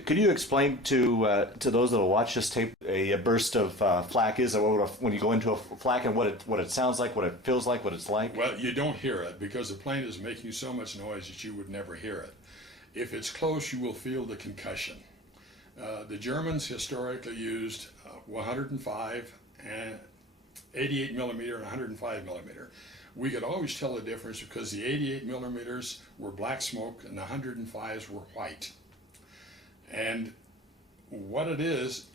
Could you explain to those that will watch this tape a burst of flak is, or when you go into a flak, and what it sounds like, what it feels like, what it's like? Well, you don't hear it because the plane is making so much noise that you would never hear it. If it's close, you will feel the concussion. The Germans historically used 105 and 88 millimeter and 105 millimeter. We could always tell the difference because the 88 millimeters were black smoke and the 105s were white. And what it is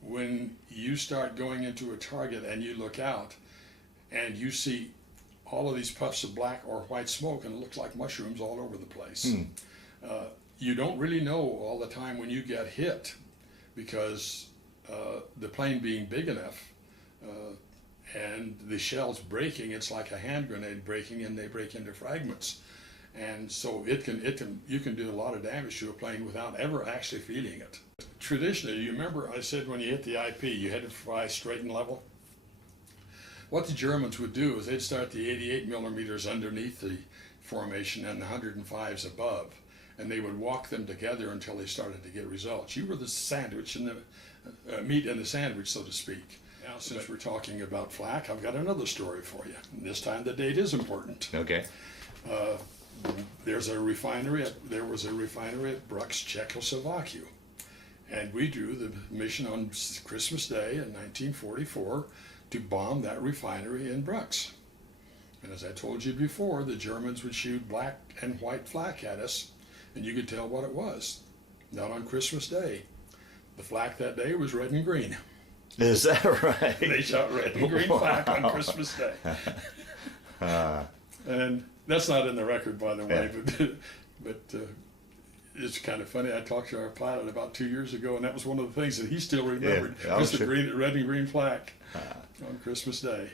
when you start going into a target and you look out and you see all of these puffs of black or white smoke and it looks like mushrooms all over the place. You don't really know all the time when you get hit because the plane being big enough and the shells breaking, it's like a hand grenade breaking and they break into fragments. And so you can do a lot of damage to a plane without ever actually feeling it. Traditionally, you remember I said when you hit the IP, you had to fly straight and level? What the Germans would do is they'd start the 88 millimeters underneath the formation and the 105s above, and they would walk them together until they started to get results. You were the sandwich and the meat in the sandwich, so to speak. Now, since we're talking about flak, I've got another story for you. This time the date is important. Okay. There was a refinery at Brux, Czechoslovakia, and we drew the mission on Christmas Day in 1944 to bomb that refinery in Brux. And as I told you before, the Germans would shoot black and white flak at us, and you could tell what it was. Not on Christmas Day. The flak that day was red and green. Is that right? They shot red and green flak on Christmas Day. And that's not in the record, by the way, but it's kind of funny. I talked to our pilot about 2 years ago, and that was one of the things that he still remembered, was the red and green flak on Christmas Day.